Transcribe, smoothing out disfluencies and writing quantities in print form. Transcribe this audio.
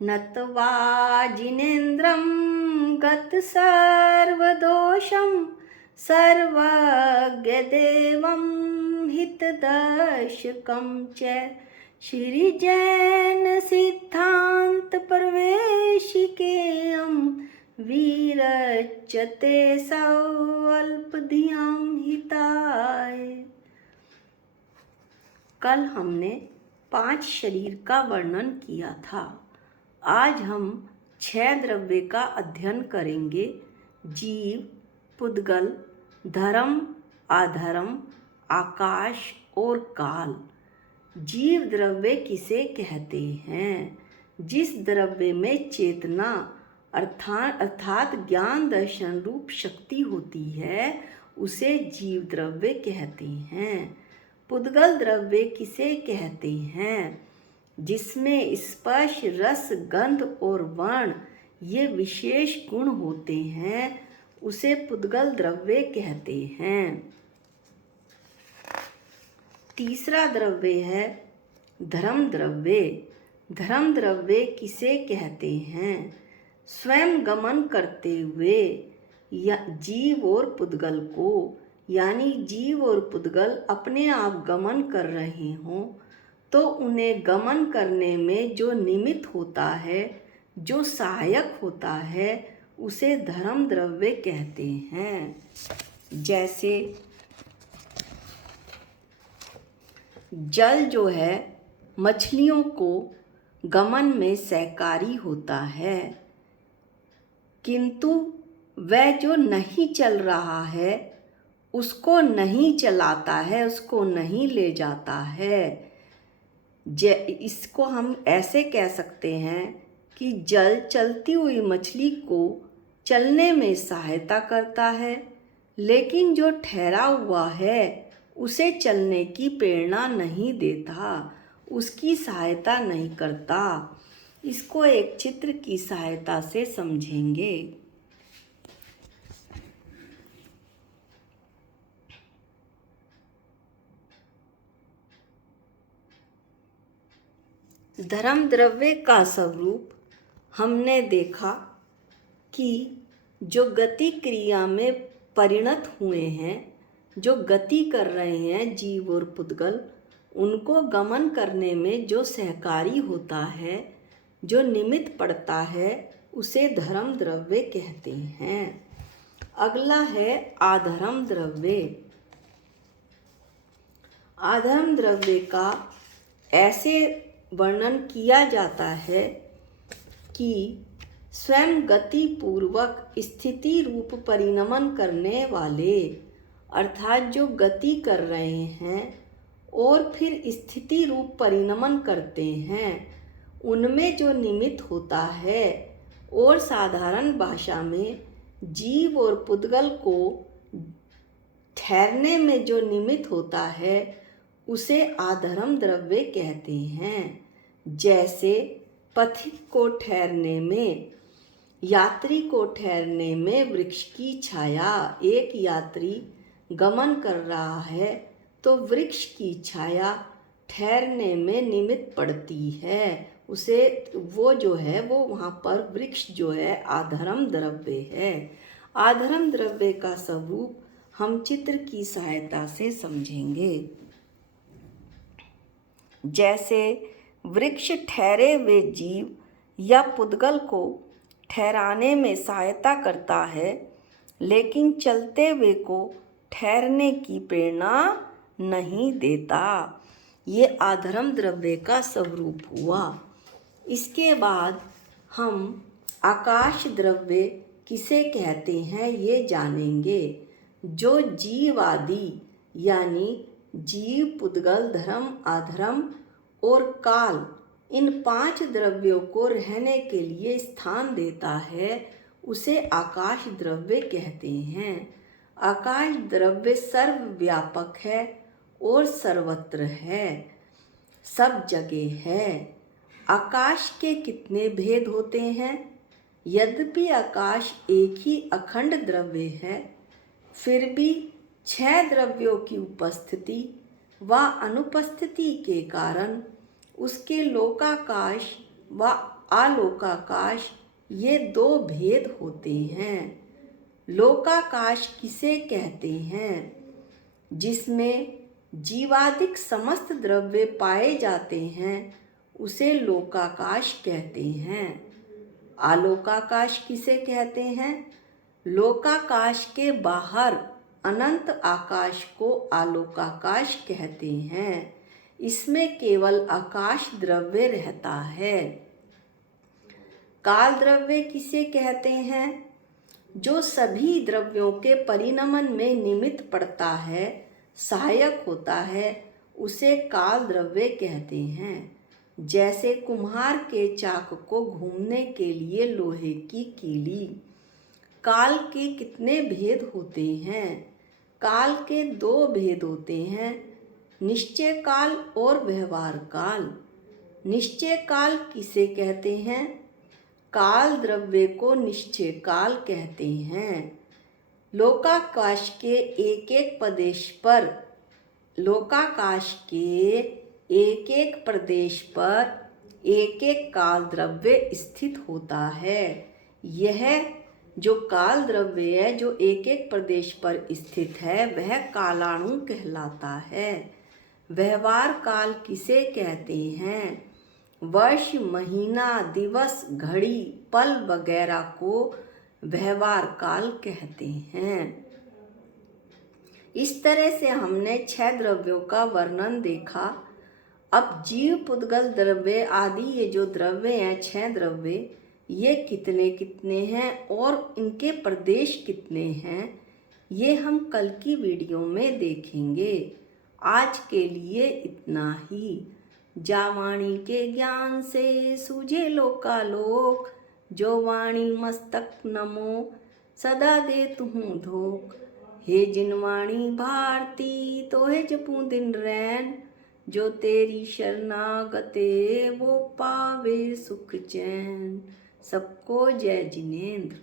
नत्वा जिनेन्द्रं गतसर्वदोषं सर्वज्ञदेवं हितदर्शकं च श्रीजैन सिद्धांत प्रवेशिकेयं विरच्यते स्वल्पधियां हिताय। कल हमने 5 शरीर का वर्णन किया था। आज हम 6 द्रव्य का अध्ययन करेंगे। जीव, पुद्गल, धर्म, अधर्म, आकाश और काल। जीव द्रव्य किसे कहते हैं? जिस द्रव्य में चेतना अर्थात ज्ञान दर्शन रूप शक्ति होती है उसे जीव द्रव्य कहते हैं। पुद्गल द्रव्य किसे कहते हैं? जिसमें स्पर्श, रस, गंध और वर्ण ये विशेष गुण होते हैं उसे पुद्गल द्रव्य कहते हैं। तीसरा द्रव्य है धर्म द्रव्य। धर्म द्रव्य किसे कहते हैं? स्वयं गमन करते हुए या जीव और पुद्गल को, यानी जीव और पुद्गल अपने आप गमन कर रहे हों तो उन्हें गमन करने में जो निमित्त होता है, जो सहायक होता है, उसे धर्म द्रव्य कहते हैं। जैसे जल जो है मछलियों को गमन में सहकारी होता है, किंतु वह जो नहीं चल रहा है उसको नहीं चलाता है, उसको नहीं ले जाता है। इसको हम ऐसे कह सकते हैं कि जल चलती हुई मछली को चलने में सहायता करता है, लेकिन जो ठहरा हुआ है उसे चलने की प्रेरणा नहीं देता, उसकी सहायता नहीं करता। इसको एक चित्र की सहायता से समझेंगे। धर्म द्रव्य का स्वरूप हमने देखा कि जो गति क्रिया में परिणत हुए हैं, जो गति कर रहे हैं जीव और पुद्गल, उनको गमन करने में जो सहकारी होता है, जो निमित्त पड़ता है, उसे धर्म द्रव्य कहते हैं। अगला है अधर्म द्रव्य। अधर्म द्रव्य का ऐसे वर्णन किया जाता है कि स्वयं गति पूर्वक स्थिति रूप परिणमन करने वाले, अर्थात जो गति कर रहे हैं और फिर स्थिति रूप परिणमन करते हैं, उनमें जो निमित्त होता है और साधारण भाषा में जीव और पुद्गल को ठहरने में जो निमित्त होता है उसे अधर्म द्रव्य कहते हैं। जैसे पथिक को ठहरने में, यात्री को ठहरने में वृक्ष की छाया, एक यात्री गमन कर रहा है तो वृक्ष की छाया ठहरने में निमित्त पड़ती है, उसे वो जो है वो वहाँ पर वृक्ष जो है अधर्म द्रव्य है। अधर्म द्रव्य का स्वरूप हम चित्र की सहायता से समझेंगे। जैसे वृक्ष ठहरे हुए जीव या पुद्गल को ठहराने में सहायता करता है, लेकिन चलते हुए को ठहरने की प्रेरणा नहीं देता। ये अधर्म द्रव्य का स्वरूप हुआ। इसके बाद हम आकाश द्रव्य किसे कहते हैं ये जानेंगे। जो जीव आदि यानी जीव, पुद्गल, धर्म, अधर्म और काल, इन 5 द्रव्यों को रहने के लिए स्थान देता है उसे आकाश द्रव्य कहते हैं। आकाश द्रव्य सर्वव्यापक है और सर्वत्र है, सब जगह है। आकाश के कितने भेद होते हैं? यद्यपि आकाश एक ही अखंड द्रव्य है, फिर भी 6 द्रव्यों की उपस्थिति व अनुपस्थिति के कारण उसके लोकाकाश व आलोकाकाश ये दो भेद होते हैं। लोकाकाश किसे कहते हैं? जिसमें जीवादिक समस्त द्रव्य पाए जाते हैं उसे लोकाकाश कहते हैं। आलोकाकाश किसे कहते हैं? लोकाकाश के बाहर अनंत आकाश को आलोकाकाश कहते हैं। इसमें केवल आकाश द्रव्य रहता है। काल द्रव्य किसे कहते हैं? जो सभी द्रव्यों के परिणमन में निमित्त पड़ता है, सहायक होता है, उसे काल द्रव्य कहते हैं। जैसे कुम्हार के चाक को घूमने के लिए लोहे की कीली। काल के कितने भेद होते हैं? काल के दो भेद होते हैं, निश्चय काल और व्यवहार काल। निश्चय काल किसे कहते हैं? काल द्रव्य को निश्चय काल कहते हैं। लोकाकाश के एक एक प्रदेश पर एक एक काल द्रव्य स्थित होता है। यह जो काल द्रव्य है जो एक एक प्रदेश पर स्थित है वह कालाणु कहलाता है। व्यवहार काल किसे कहते हैं? वर्ष, महीना, दिवस, घड़ी, पल वगैरह को व्यवहार काल कहते हैं। इस तरह से हमने 6 द्रव्यों का वर्णन देखा। अब जीव, पुद्गल, द्रव्य आदि ये जो द्रव्य हैं 6 द्रव्य, ये कितने कितने हैं और इनके प्रदेश कितने हैं, ये हम कल की वीडियो में देखेंगे। आज के लिए इतना ही। जा वाणी के ज्ञान से सूझे लोकालोक, जो वाणी मस्तक नमो सदा दे तुहूँ धोख। हे जिन वाणी भारती तोहे जपूँ दिन रैन, जो तेरी शरणागते वो पावे सुख चैन। सबको जय जिनेंद्र।